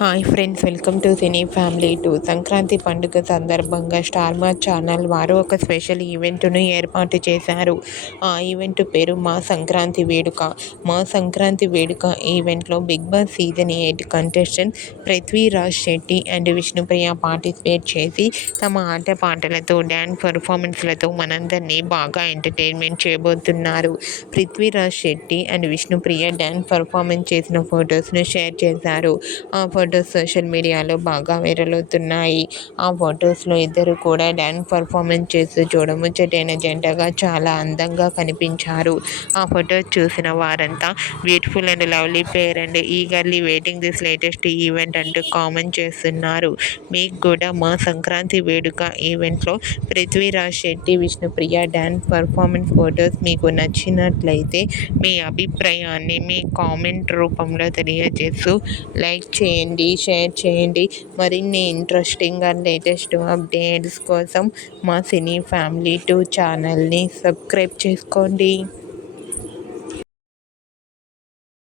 Hi friends, welcome to cine family two. Sankranti పండుగ సందర్భంగా star మా ఛానల్ వారు ఒక స్పెషల్ ఈవెంట్ను ఏర్పాటు చేశారు. ఆ ఈవెంట్ పేరు మా సంక్రాంతి వేడుక. మా సంక్రాంతి వేడుక ఈవెంట్లో Bigg Boss season 8 contestant Prithviraj Shetty and Vishnupriya participate చేసి తమ ఆటపాటలతో డ్యాన్స్ పర్ఫార్మెన్స్లతో మనందరినీ బాగా ఎంటర్టైన్మెంట్ చేయబోతున్నారు. Prithviraj Shetty and Vishnupriya dance performance చేసిన ఫొటోస్ను షేర్ చేశారు. ఆ ఫొటోస్ సోషల్ మీడియాలో బాగా వైరల్ అవుతున్నాయి. ఆ ఫొటోస్లో ఇద్దరు కూడా డ్యాన్స్ పర్ఫార్మెన్స్ చేస్తూ చూడముచ్చటైన జంటగా చాలా అందంగా కనిపించారు. ఆ ఫొటోస్ చూసిన వారంతా beautiful and lovely pair and eagerly waiting this latest event అంటూ కామెంట్ చేస్తున్నారు. మీకు కూడా మా సంక్రాంతి వేడుక ఈవెంట్లో Prithviraj Shetty, Vishnupriya dance performance photos మీకు నచ్చినట్లయితే మీ అభిప్రాయాన్ని మీ కామెంట్ రూపంలో తెలియజేస్తూ లైక్ చేయండి, షేర్ చేయండి. మరిన్ని ఇంట్రెస్టింగ్ అండ్ లేటెస్ట్ అప్డేట్స్ కోసం మా సినీ ఫ్యామిలీ 2 ఛానల్ని సబ్స్క్రైబ్ చేసుకోండి.